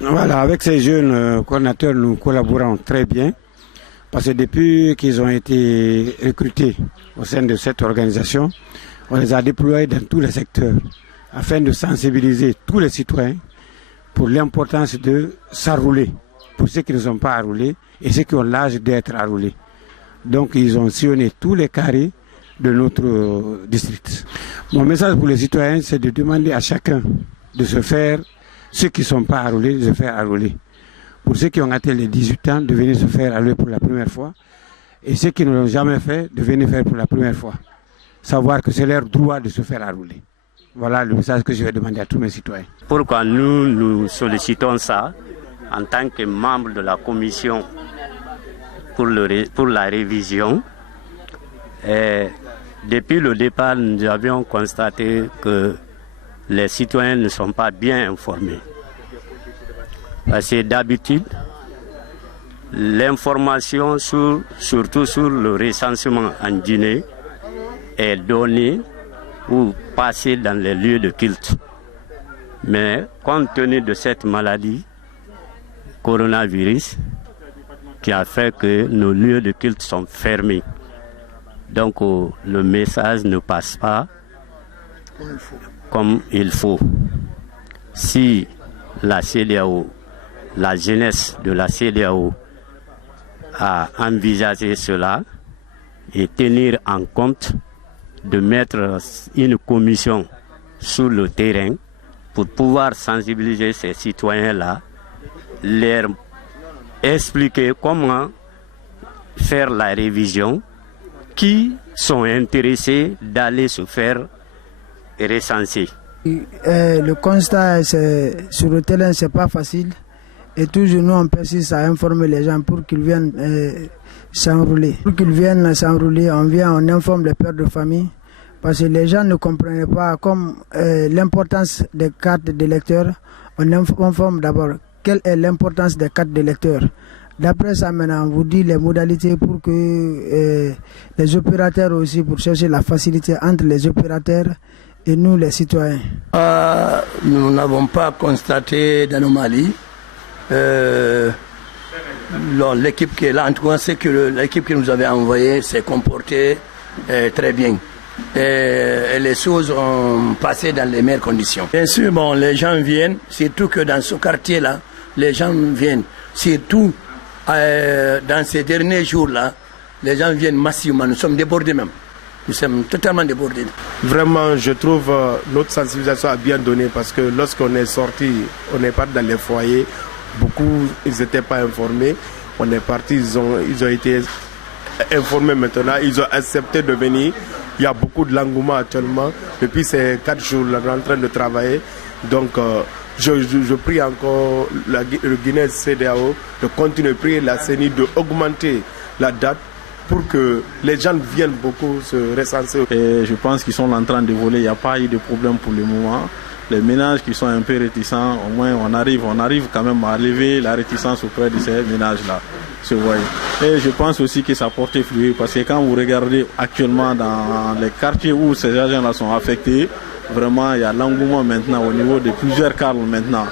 Voilà, avec ces jeunes coordinateurs, nous collaborons très bien parce que depuis qu'ils ont été recrutés au sein de cette organisation, on les a déployés dans tous les secteurs afin de sensibiliser tous les citoyens pour l'importance de s'enrouler, pour ceux qui ne sont pas enroulés et ceux qui ont l'âge d'être enroulés. Donc ils ont sillonné tous les carrés de notre district. Mon message pour les citoyens, c'est de demander à chacun de se faire, ceux qui ne sont pas enroulés, de se faire enrouler. Pour ceux qui ont atteint les 18 ans, de venir se faire enrouler pour la première fois. Et ceux qui ne l'ont jamais fait, de venir faire pour la première fois. Savoir que c'est leur droit de se faire enrouler. Voilà le message que je vais demander à tous mes citoyens. Pourquoi nous sollicitons ça en tant que membre de la commission pour la révision. Et depuis le départ, nous avions constaté que les citoyens ne sont pas bien informés. Parce que d'habitude, l'information surtout sur le recensement en Guinée est donnée ou passée dans les lieux de culte. Mais compte tenu de cette maladie, coronavirus, qui a fait que nos lieux de culte sont fermés. Donc le message ne passe pas comme il faut. Si la CEDEAO, la jeunesse de la CEDEAO a envisagé cela et tenir en compte de mettre une commission sur le terrain pour pouvoir sensibiliser ces citoyens-là, leur expliquer comment faire la révision, qui sont intéressés d'aller se faire recenser. Le constat sur le terrain, c'est pas facile. Et toujours nous, on persiste à informer les gens pour qu'ils viennent s'enrouler. Pour qu'ils viennent s'enrouler, on informe les pères de famille. Parce que les gens ne comprenaient pas comme l'importance des cartes d'électeurs. On informe d'abord quelle est l'importance des cartes d'électeurs. D'après ça, maintenant, on vous dit les modalités pour que les opérateurs aussi, pour chercher la facilité entre les opérateurs et nous, les citoyens. Nous n'avons pas constaté d'anomalie. L'équipe qui est là, en tout cas, c'est que l'équipe qui nous avait envoyé s'est comportée très bien. Et les choses ont passé dans les meilleures conditions. Bien sûr, bon, les gens viennent, surtout que dans ce quartier-là, les gens viennent. Surtout dans ces derniers jours-là, les gens viennent massivement. Nous sommes débordés même. Nous sommes totalement débordés. Vraiment, je trouve notre sensibilisation a bien donné parce que lorsqu'on est sorti, on est parti dans les foyers. Beaucoup, ils n'étaient pas informés. On est parti, ils ont été informés maintenant. Ils ont accepté de venir. Il y a beaucoup de l'engouement actuellement. Depuis ces 4 jours, on est en train de travailler. Donc, je prie encore le Guinée CEDEAO de continuer à prier la CENI d'augmenter la date pour que les gens viennent beaucoup se recenser. Et je pense qu'ils sont en train de voler. Il n'y a pas eu de problème pour le moment. Les ménages qui sont un peu réticents, au moins on arrive quand même à lever la réticence auprès de ces ménages-là. Et je pense aussi que ça porte fruit parce que quand vous regardez actuellement dans les quartiers où ces agents-là sont affectés, vraiment il y a l'engouement maintenant au niveau de plusieurs cadres maintenant.